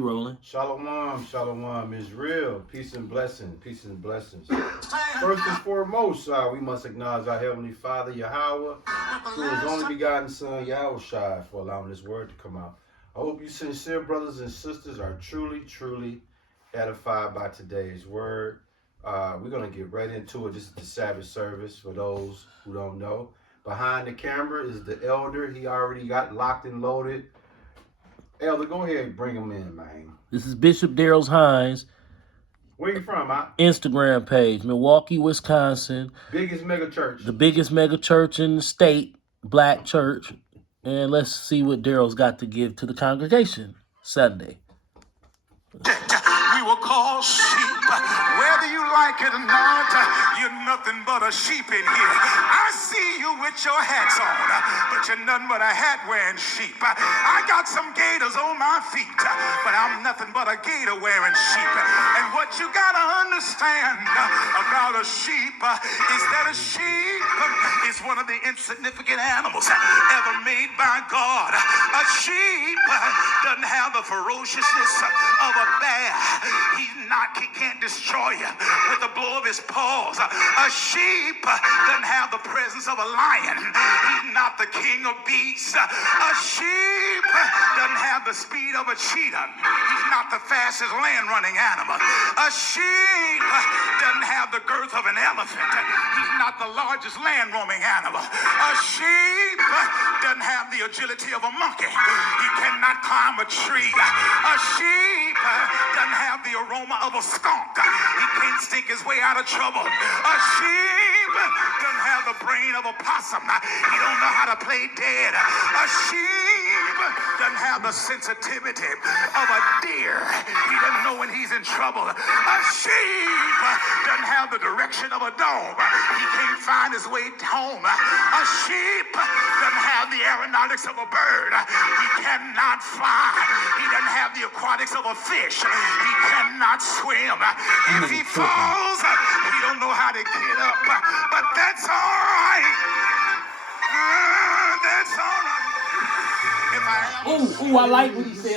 Rolling. Shalom, shalom is real. Peace and blessings, peace and blessings. First and foremost, we must acknowledge our Heavenly Father, Yahweh, who is only begotten Son, Yahushua, for allowing this word to come out. I hope you sincere brothers and sisters are truly, truly edified by today's word. We're going to get right into it. This is the Sabbath service for those who don't know. Behind the camera is the elder. He already got locked and loaded. Elder, go ahead and bring him in, man. This is Bishop Darrell Hines. Where you from, huh? Instagram page, Milwaukee, Wisconsin. Biggest mega church. The biggest mega church in the state, black church. And let's see what Darrell's got to give to the congregation Sunday. We were called sheep. Whether you like it or not, you're nothing but a sheep in here. I see you with your hats on, but you're nothing but a hat-wearing sheep. I got some gators on my feet, but I'm nothing but a gator-wearing sheep. And what you gotta understand about a sheep is that a sheep is one of the insignificant animals ever made by God. A sheep doesn't have the ferociousness of a bear. He can't destroy you with the blow of his paws. A sheep doesn't have the presence of a lion. He's not the king of beasts. A sheep doesn't have the speed of a cheetah. He's not the fastest land-running animal. A sheep doesn't have the girth of an elephant. He's not the largest land-roaming animal. A sheep doesn't have the agility of a monkey. He cannot climb a tree. A sheep doesn't have the aroma of a skunk. He can't stink his way out of trouble. A sheep doesn't have the brain of a possum. He don't know how to play dead. A sheep doesn't have the sensitivity of a deer. He doesn't know when he's in trouble. A sheep doesn't have the direction of a dog. He can't find his way home. A sheep doesn't have the aeronautics of a bird. He cannot fly. He doesn't have the aquatics of a fish. He cannot swim. If he falls, he don't know how to get up. But that's all right. That's all right. Ooh, I like what he said.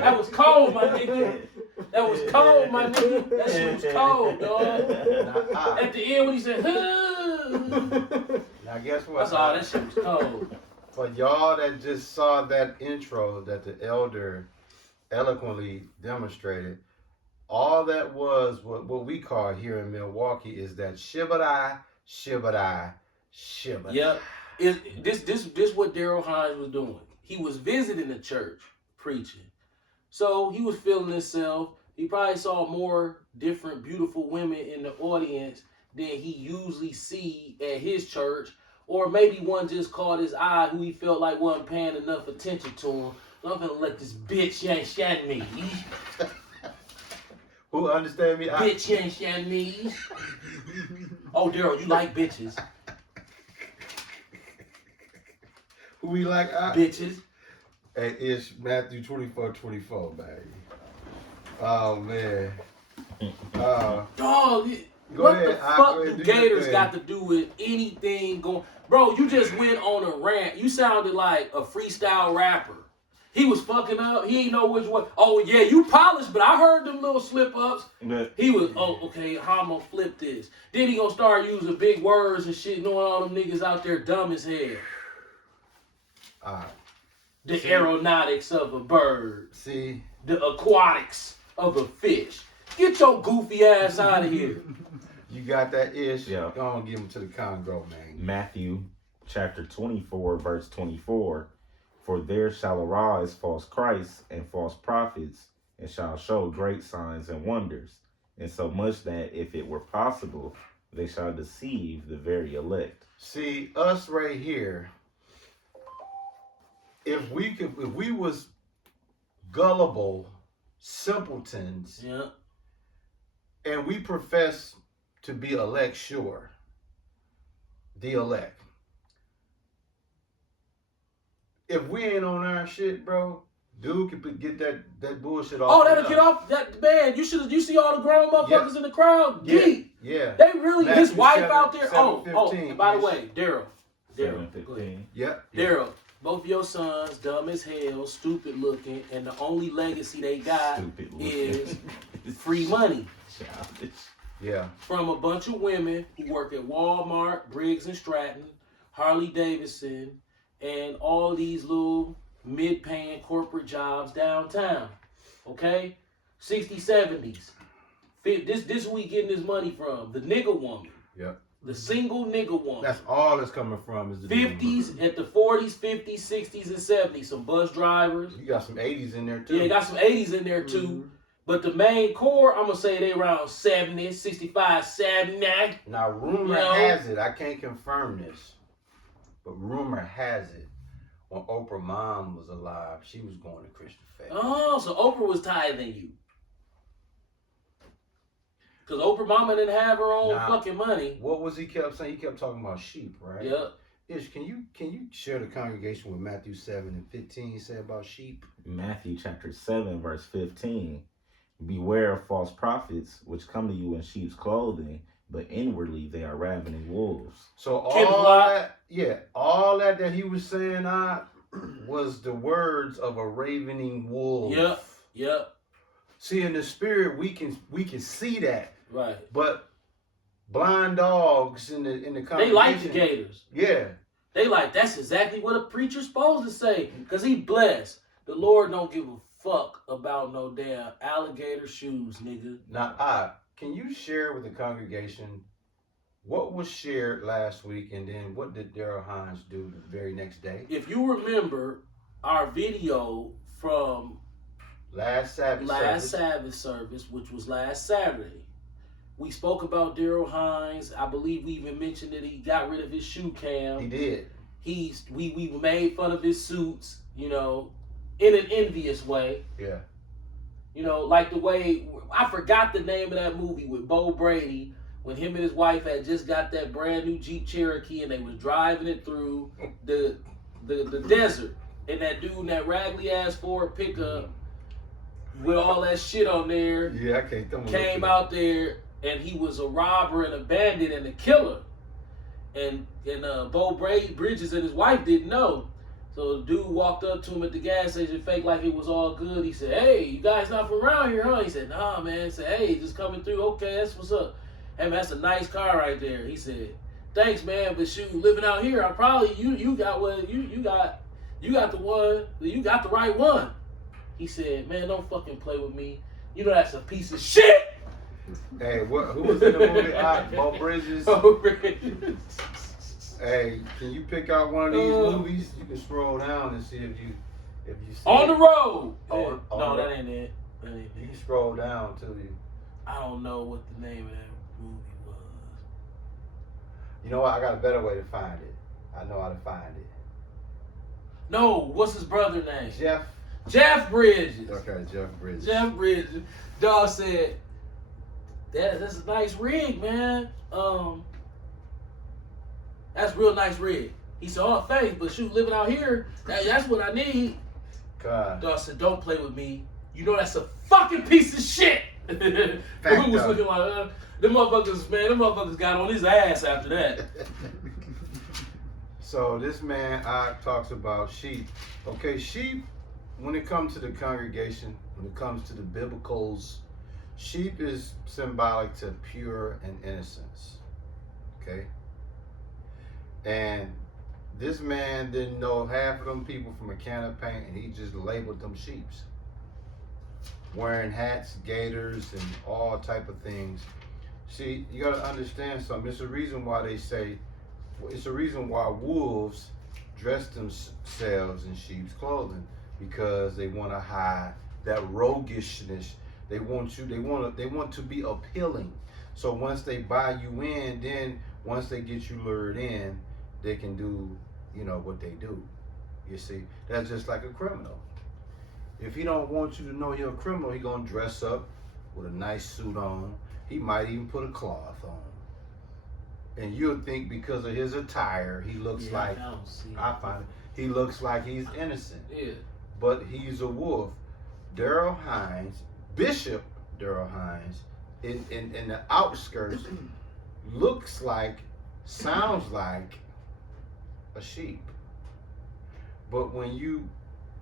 That was cold, my nigga. That was cold, my nigga. That shit was cold, dog. At the end when he said, Now guess what? that's all. That shit was cold. For y'all that just saw that intro that the elder eloquently demonstrated, all that was what we call here in Milwaukee is that shibadai, shibadai, shibadai. Yep. This what Darrell Hines was doing. He was visiting the church, preaching. So he was feeling himself. He probably saw more different, beautiful women in the audience than he usually see at his church. Or maybe one just caught his eye who he felt like wasn't paying enough attention to him. So I'm gonna let this bitch yank shan me. Who understand me? Bitch yank shan me. Oh, Darrell, you like bitches. Who we like? Bitches. Hey, it's Matthew 24:24, baby. Oh man. Dog, what the fuck do Gators got to do with anything going? Bro, you just went on a rant. You sounded like a freestyle rapper. He was fucking up. He ain't know which one. Oh, yeah, you polished, but I heard them little slip-ups. He was, okay, how I'm gonna flip this? Then he gonna start using big words and shit, knowing all them niggas out there dumb as hell. The aeronautics of a bird. See? The aquatics of a fish. Get your goofy ass out of here. You got that ish? Yeah. Go on, give him to the Congo, man. Matthew chapter 24, verse 24. For there shall arise false Christs and false prophets, and shall show great signs and wonders, and so much that if it were possible, they shall deceive the very elect. See, us right here, if we was gullible simpletons, Yeah. and we profess to be elect, sure, the elect. If we ain't on our shit, bro, dude could get that bullshit off. Oh, that'll get off that man. You see all the grown motherfuckers in the crowd? Geek. Yeah. They really Matthew his wife 7, out there. 7:15, and by the way, Darrell. 7:15. Yep. Darrell, Both of your sons, dumb as hell, stupid looking, and the only legacy they got Stupid looking. is free money Childish. Yeah. from a bunch of women who work at Walmart, Briggs and Stratton, Harley Davidson, and all these little mid-paying corporate jobs downtown. Okay? 60s, 70s. This who we getting this money from. The nigga woman. Yep. The single nigga woman. That's all it's coming from is the 50s, at the 40s, 50s, 60s, and 70s. Some bus drivers. You got some 80s in there too. Yeah, got some 80s in there too. But the main core, I'm going to say they around 70, 65, 70. Now, rumor You know? has it, I can't confirm this, but rumor has it, when Oprah mom was alive, she was going to Christian faith. Oh, so Oprah was tithing you. Because Oprah mama didn't have her own Nah. fucking money. What was he kept saying? He kept talking about sheep, right? Yep. Ish, can you share the congregation with Matthew 7 and 15 say about sheep? Matthew chapter 7, verse 15. Beware of false prophets, which come to you in sheep's clothing, but inwardly they are ravening wolves. So Kim all Block. that, yeah, all that he was saying was the words of a ravening wolf. Yep. See, in the spirit, we can see that, Right. but blind dogs in the They congregation, like the gators. yeah. They like, that's exactly what a preacher's supposed to say. Because he blessed. The Lord don't give a fuck about no damn alligator shoes, nigga. Now, can you share with the congregation what was shared last week, and then what did Daryl Hines do the very next day? If you remember our video from Last Sabbath service, which was last Saturday, we spoke about Daryl Hines. I believe we even mentioned that he got rid of his shoe cam. He did. We made fun of his suits, in an envious way. Yeah. Like the way, I forgot the name of that movie with Bo Brady, when him and his wife had just got that brand new Jeep Cherokee and they was driving it through the desert. And that dude in that raggedy ass Ford pickup with all that shit on there Yeah, I can't tell came out there, and he was a robber and a bandit and a killer. And Bo Bridges and his wife didn't know. So the dude walked up to him at the gas station, fake like it was all good. He said, "Hey, you guys not from around here, huh?" He said, "Nah, man." He said, "Hey, just coming through. Okay, that's what's up. Hey, man, that's a nice car right there." He said, "Thanks, man, but shoot, living out here, I probably you got what you got the one, you got the right one." He said, "Man, don't fucking play with me. You know that's a piece of shit." Hey, who was in the movie? Bo Bridges. Bo Bridges. Hey, can you pick out one of these movies? You can scroll down and see if you see On the it. Road. On No, the that Road. ain't it. That ain't You it. can scroll down till you. I don't know what the name of that movie was. You know what? I got a better way to find it. I know how to find it. No, what's his brother name? Jeff Bridges. Okay, Jeff Bridges. Jeff Bridges. Dawg said, that's a nice rig, man. That's a real nice rig. He said, "Oh, thanks, but shoot, living out here, that's what I need." God. Dawg said, "Don't play with me. You know that's a fucking piece of shit." Who was up. looking like, them motherfuckers got on his ass after that. So this man talks about sheep. Okay, sheep, when it comes to the congregation, when it comes to the biblicals, sheep is symbolic to pure and innocence. Okay? And this man didn't know half of them people from a can of paint, and he just labeled them sheeps. Wearing hats, gaiters, and all type of things. See, you gotta understand something. It's a reason why they say, it's a reason why wolves dress themselves in sheep's clothing, because they want to hide that roguishness. They want to be appealing. So once they buy you in, then once they get you lured in, they can do, what they do. You see, that's just like a criminal. If he don't want you to know you're a criminal, he gonna dress up with a nice suit on. He might even put a cloth on. And you'll think because of his attire, he looks like, he looks like he's innocent. Yeah. But he's a wolf. Daryl Hines, Bishop Daryl Hines, in the outskirts, looks like, sounds like a sheep. But when you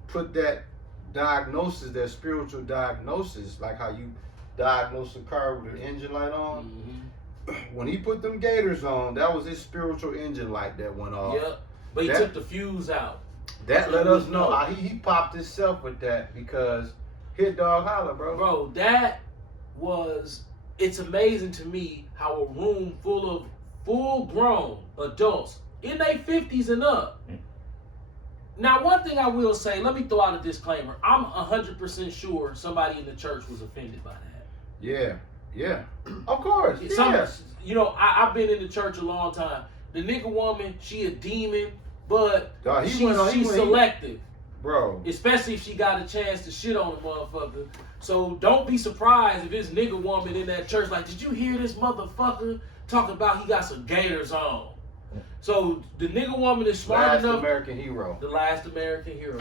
put that diagnosis, that spiritual diagnosis, like how you diagnose a car with an engine light on, when he put them gators on, that was his spiritual engine light that went off. Yep. But he That- took the fuse out. That So let you us would know know. he popped himself with that because hit dog holler, bro. Bro, that was, it's amazing to me how a room full of full grown adults in their 50s and up. Now, one thing I will say, let me throw out a disclaimer. I'm 100% sure somebody in the church was offended by that. Yeah, yeah. Of course. Some, Yes. you know, I've been in the church a long time. The nigga woman, she a demon, but Dog, he she's went on- he went- selective. Bro. Especially if she got a chance to shit on a motherfucker. So don't be surprised if this nigga woman in that church like, did you hear this motherfucker talking about he got some gators on? So the nigga woman is smart Last enough. American hero. The last American hero.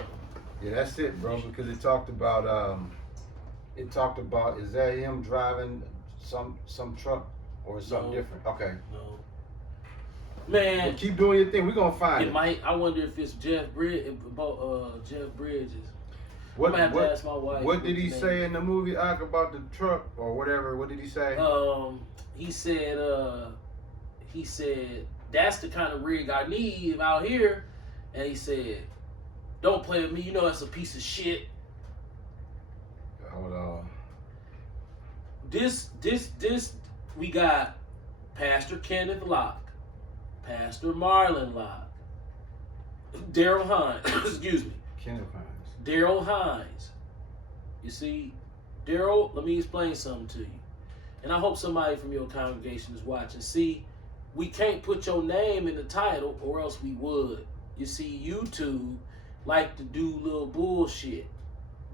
Yeah, that's it, bro. Because it talked about is that him driving some truck or something No. different? Okay. No. Well, Man, keep doing your thing. We're gonna find it it. might. I wonder if it's Jeff Bridges. Jeff Bridges. What, I'm gonna have to what, ask my wife. what did he his name say is. in the movie Ak, about the truck or whatever? What did he say? He said that's the kind of rig I need out here, and he said, don't play with me, you know that's a piece of shit. Hold on. This we got Pastor Kenneth Locke, Pastor Marlon Locke, Daryl Hines, excuse me, Kenneth Hines. Daryl Hines. You see, Daryl, let me explain something to you. And I hope somebody from your congregation is watching. See, we can't put your name in the title or else we would. You see, YouTube like to do little bullshit.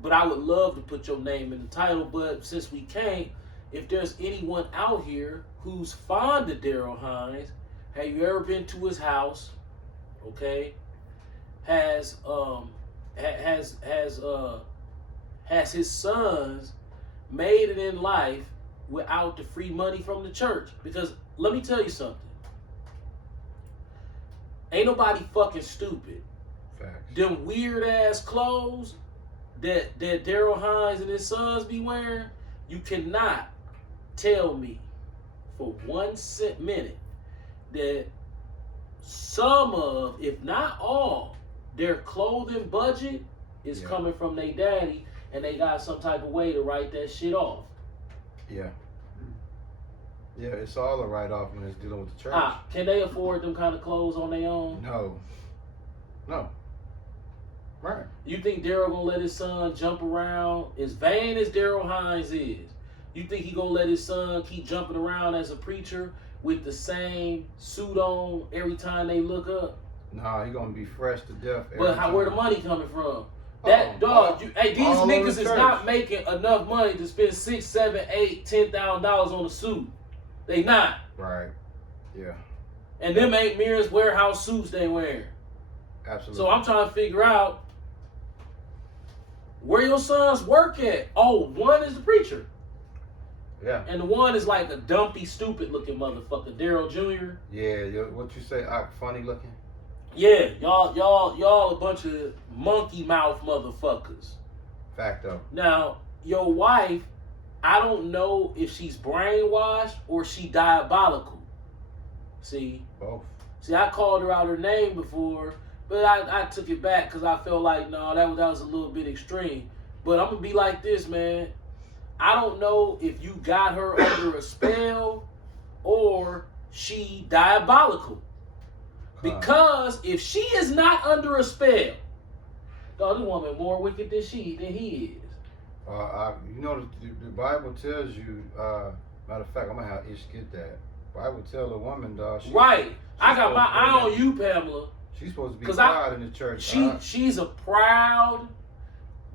But I would love to put your name in the title, but since we can't, if there's anyone out here who's fond of Daryl Hines, have you ever been to his house? Okay? Has his sons made it in life without the free money from the church? Because let me tell you something. Ain't nobody fucking stupid. Facts. Them weird ass clothes that Daryl Hines and his sons be wearing, you cannot tell me for 1 minute that some of, if not all, their clothing budget is coming from their daddy, and they got some type of way to write that shit off. Yeah. Yeah, it's all a write-off when it's dealing with the church. Can they afford them kind of clothes on their own? No. Right. You think Daryl gonna let his son jump around as vain as Daryl Hines is? You think he gonna let his son keep jumping around as a preacher with the same suit on every time they look up? Nah, he gonna be fresh to death. But where the money coming from? That dog, these all over niggas the is church. not making enough money to spend $6, $7, $8, $10,000 on a suit. They not. Right. Yeah. And them ain't Mirrors Warehouse suits they wearing. Absolutely. So I'm trying to figure out where your sons work at. Oh, one is the preacher. Yeah. And the one is like a dumpy, stupid looking motherfucker, Daryl Jr. Yeah. What you say? Funny looking. Yeah, y'all a bunch of monkey mouth motherfuckers. Facto. Now, your wife, I don't know if she's brainwashed or she diabolical. See, Both. I called her out her name before, but I took it back because I felt like, no, that was a little bit extreme. But I'm going to be like this, man. I don't know if you got her under a spell or she diabolical. Because if she is not under a spell, dog, this woman more wicked than he is. You know, the Bible tells you, matter of fact, I'm going to have Ish get that. Bible tell a woman, dog. Right. I got my eye on you, Pamela. She's supposed to be proud in the church. She's a proud,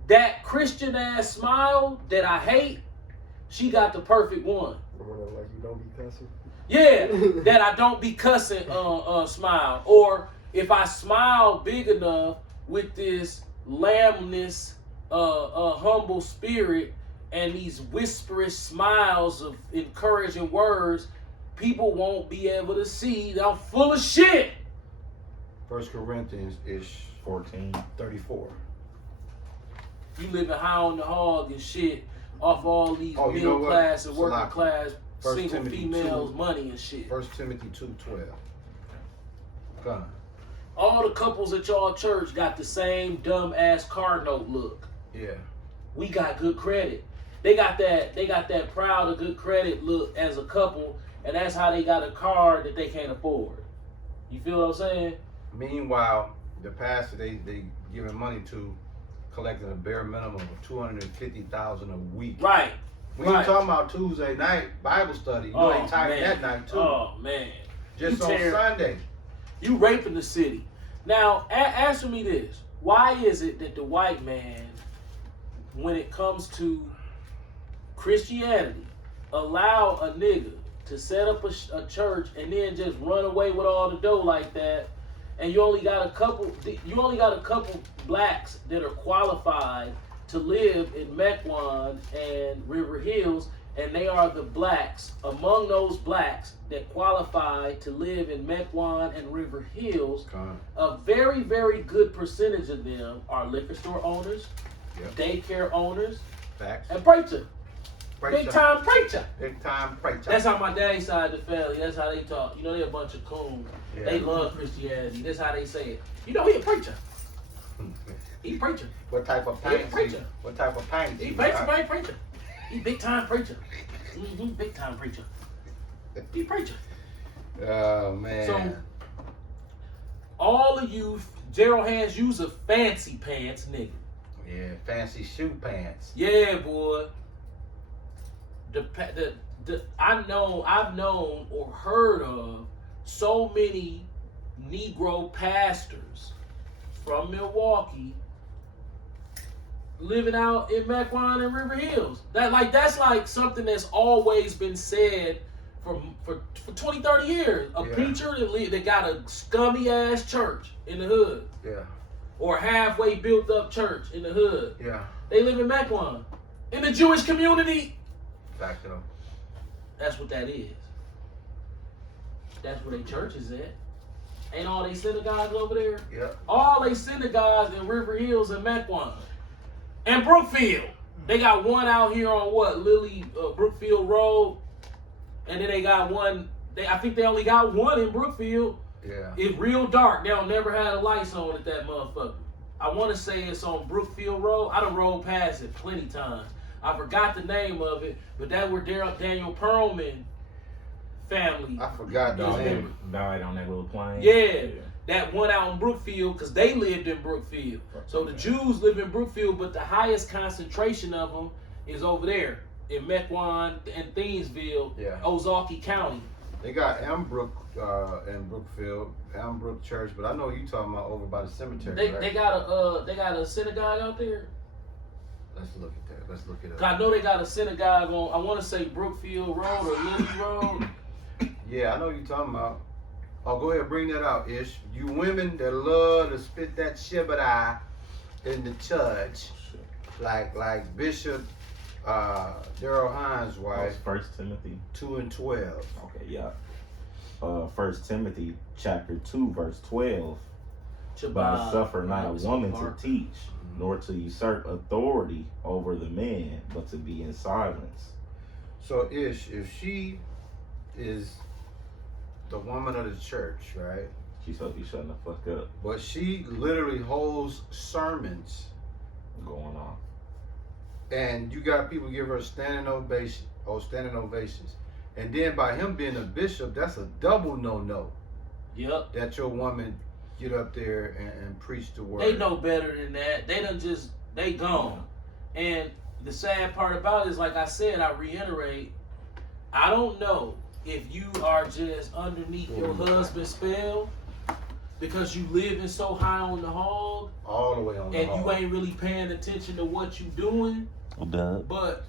that Christian ass smile that I hate, she got the perfect one. Like you don't be cussing. Yeah, that I don't be cussing smile. Or if I smile big enough with this lambness, humble spirit and these whispery smiles of encouraging words, people won't be able to see that I'm full of shit. 1 Corinthians Ish 14. 34. You living high on the hog and shit off all these Oh, you know middle what? class and working Salaki. class First single Timothy females 2. money and shit. 1 Timothy 2:12. Gun. All the couples at y'all church got the same dumb ass car note look. Yeah. We got good credit. They got that proud of good credit look as a couple, and that's how they got a car that they can't afford. You feel what I'm saying? Meanwhile, the pastor they giving money to collecting a bare minimum of $250,000 a week. Right. We ain't Right. talking about Tuesday night Bible study. You know they tired that night too. Oh man. Just You on tear- Sunday. You raping the city. Now, answer me this. Why is it that the white man, when it comes to Christianity, allow a nigga to set up a church and then just run away with all the dough like that, and you only got a couple blacks that are qualified to live in Mequon and River Hills, and they are the blacks among those blacks that qualify to live in Mequon and River Hills. Con. A very, very good percentage of them are liquor store owners, Yep. daycare owners, Facts. and preacher. Preacher. Big time preacher. Big time preacher. That's how my daddy's side of the family, that's how they talk. You know, they're a bunch of coons. Yeah. They love Christianity. That's how they say it. You know, he a preacher. He preacher. What type of He a paint? preacher. What type of paint? He big preacher. He big time preacher. Big time preacher. He preacher. Oh man. So, all of you, Gerald Hands, use a fancy pants nigga. Yeah, fancy shoe pants. Yeah, boy. I've known or heard of so many Negro pastors from Milwaukee living out in Mequon and River Hills. That's like something that's always been said for 20, 30 years. A Yeah. preacher that got a scummy ass church in the hood, Yeah. or halfway built up church in the hood. Yeah. They live in Mequon. In the Jewish community, Fact though. that's what that is. That's where they church is at. Ain't all they synagogues over there? Yep. All they synagogues in River Hills and Mequon. And Brookfield. They got one out here on Brookfield Road. And then they got one, I think they only got one in Brookfield. Yeah. It's real dark. They don't never had the lights on at that motherfucker. I want to say it's on Brookfield Road. I done rode past it plenty times. I forgot the name of it, but that where Daniel Perlman family. I forgot the name. Died on that little plane. Yeah, that one out in Brookfield, because they lived in Brookfield. So the Jews live in Brookfield, but the highest concentration of them is over there in Mequon and Thiensville, Yeah. Ozark County. They got Elmbrook in Brookfield, Elmbrook Church, but I know you talking about over by the cemetery. They right? got a synagogue out there. Let's look at that. Let's look it up. I know they got a synagogue on, I want to say Brookfield Road or Lily Road. Yeah, I know you talking about. Oh, go ahead, bring that out, Ish. You women that love to spit that shibboleth in the church, like Bishop Daryl Hines' wife, 1 Timothy 2 and 12. Okay, yeah. 1 Timothy chapter 2, verse 12. But suffer not a woman to teach, nor to usurp authority over the man, but to be in silence. So, Ish, if she is the woman of the church, right? She's supposed to be shutting the fuck up. But she literally holds sermons, Going on. and you got people give her standing ovations. And then by him being a bishop, that's a double no-no. Yep. That your woman get up there and preach the word. They know better than that. They gone. And the sad part about it is, like I said, I reiterate, I don't know if you are just underneath your husband's spell because you living so high on the hog all the way on the and you hog. ain't really paying attention to what you doing. Duh. But